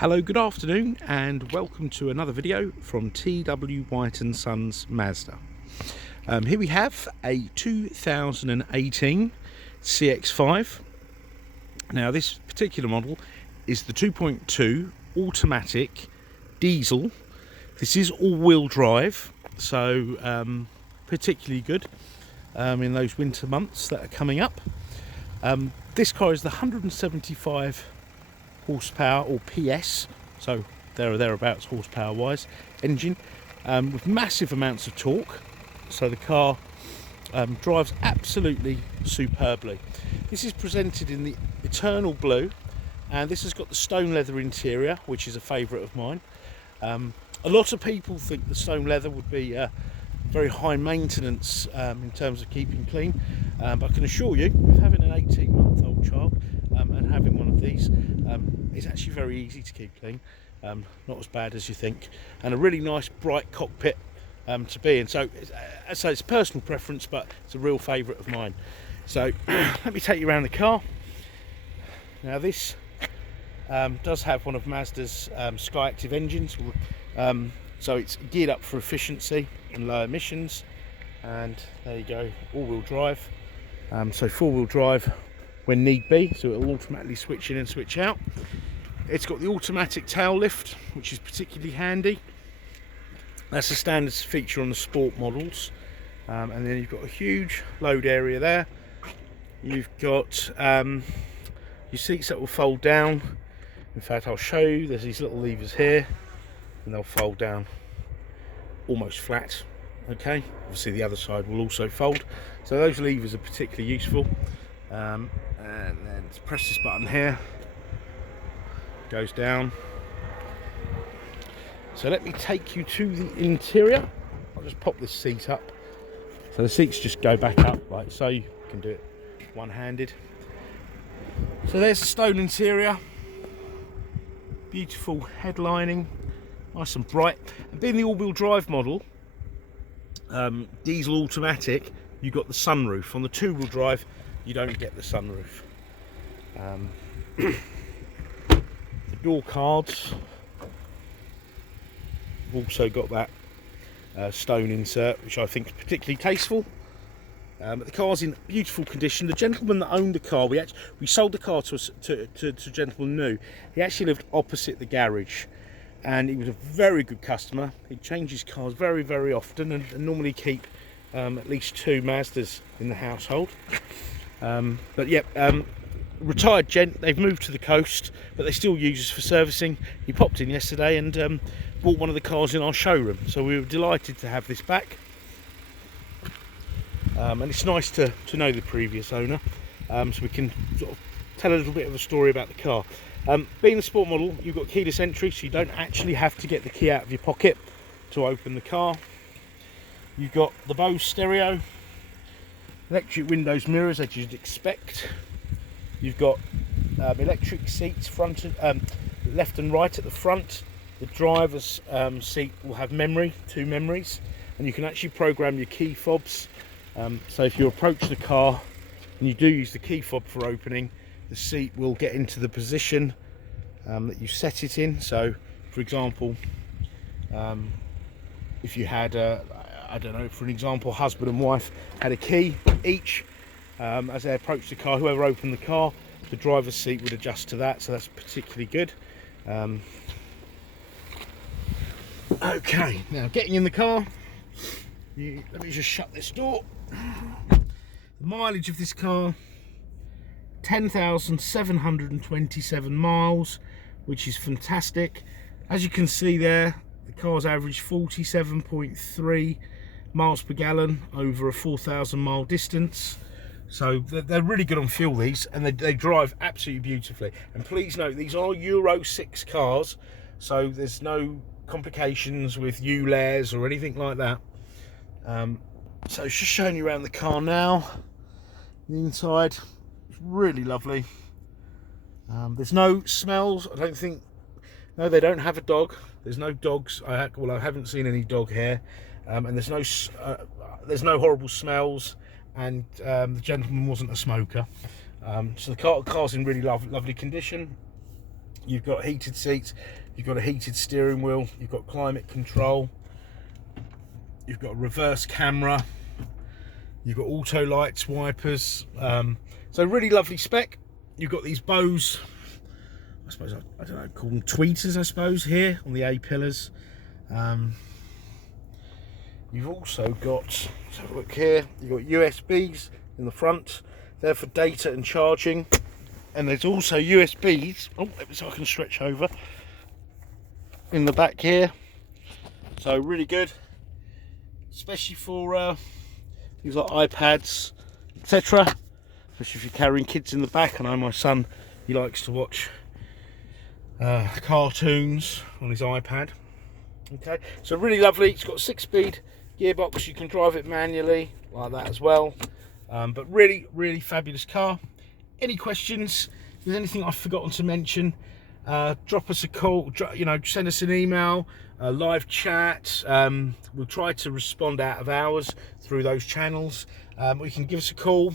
Hello, good afternoon, and welcome to another video from TW White & Sons Mazda. Here we have a 2018 CX-5. Now this particular model is the 2.2 automatic diesel. This is all-wheel drive, so particularly good in those winter months that are coming up. This car is the 175 horsepower or PS, so there or thereabouts horsepower wise engine, with massive amounts of torque, so the car drives absolutely superbly. This is presented in the eternal blue, and this has got the stone leather interior, which is a favourite of mine. A lot of people think the stone leather would be very high maintenance in terms of keeping clean, but I can assure you, with having an 18-month-old child and having one of these, it's actually very easy to keep clean, not as bad as you think, and a really nice bright cockpit to be in. So it's a personal preference, but it's a real favourite of mine. So let me take you around the car. Now this does have one of Mazda's SKYACTIV engines, so it's geared up for efficiency and low emissions, and there you go, all-wheel drive, so four-wheel drive when need be, so it will automatically switch in and switch out. It's got the automatic tail lift, which is particularly handy. That's a standard feature on the sport models, and then you've got a huge load area there. You've got your seats that will fold down. In fact, I'll show you, there's these little levers here, and they'll fold down almost flat. Okay, obviously the other side will also fold, so those levers are particularly useful. And then press this button here, goes down. So let me take you to the interior. I'll just pop this seat up, so the seats just go back up like so. You can do it one-handed. So there's the stone interior, beautiful headlining, nice and bright. And being the all-wheel drive model, diesel automatic, you've got the sunroof. On the two-wheel drive, you don't get the sunroof. The door cards have also got that stone insert, which I think is particularly tasteful. But the car's in beautiful condition. The gentleman that owned the car, we sold the car to a gentleman new. He actually lived opposite the garage, and he was a very good customer. He changes cars very, very often, and normally keep at least two Mazdas in the household. But yeah, retired gent. They've moved to the coast, but they still use us for servicing. He popped in yesterday and bought one of the cars in our showroom, so we were delighted to have this back. And it's nice to know the previous owner, so we can sort of tell a little bit of a story about the car. Being a sport model, you've got keyless entry, so you don't actually have to get the key out of your pocket to open the car. You've got the BOSE stereo, electric windows, mirrors, as you'd expect. You've got electric seats front, left and right at the front. The driver's seat will have two memories, and you can actually program your key fobs. So if you approach the car and you do use the key fob for opening, the seat will get into the position that you set it in. So for example, if you had I don't know, for an example, husband and wife had a key each, as they approached the car, whoever opened the car, the driver's seat would adjust to that, so that's particularly good. Okay, now getting in the car, let me just shut this door. The mileage of this car, 10,727 miles, which is fantastic. As you can see there, the car's averaged 47.3 miles per gallon over a 4,000 mile distance. So they're really good on fuel, these, and they drive absolutely beautifully. And please note, these are Euro 6 cars, so there's no complications with ULEZ or anything like that. So it's just showing you around the car now. The inside is really lovely. There's no smells, I don't think. No, they don't have a dog. There's no dogs. I haven't seen any dog hair, and there's no horrible smells. And the gentleman wasn't a smoker, so the car's in really lovely condition. You've got heated seats, you've got a heated steering wheel, you've got climate control, you've got a reverse camera, you've got auto lights, wipers. So really lovely spec. You've got these BOSE, I suppose, I don't know, call them tweeters, I suppose, here on the A pillars. You've also got, let's have a look here, you've got USBs in the front, there for data and charging. And there's also USBs, so I can stretch over, in the back here. So really good, especially for things like iPads, etc. Especially if you're carrying kids in the back. I know my son, he likes to watch cartoons on his iPad. Okay, so really lovely. It's got a 6-speed gearbox. You can drive it manually like that as well. But really fabulous car. Any questions? If there's anything I've forgotten to mention, drop us a call, send us an email, live chat. We'll try to respond out of hours through those channels. Or you can give us a call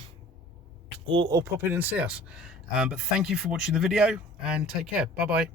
or pop in and see us. But thank you for watching the video, and take care. Bye bye.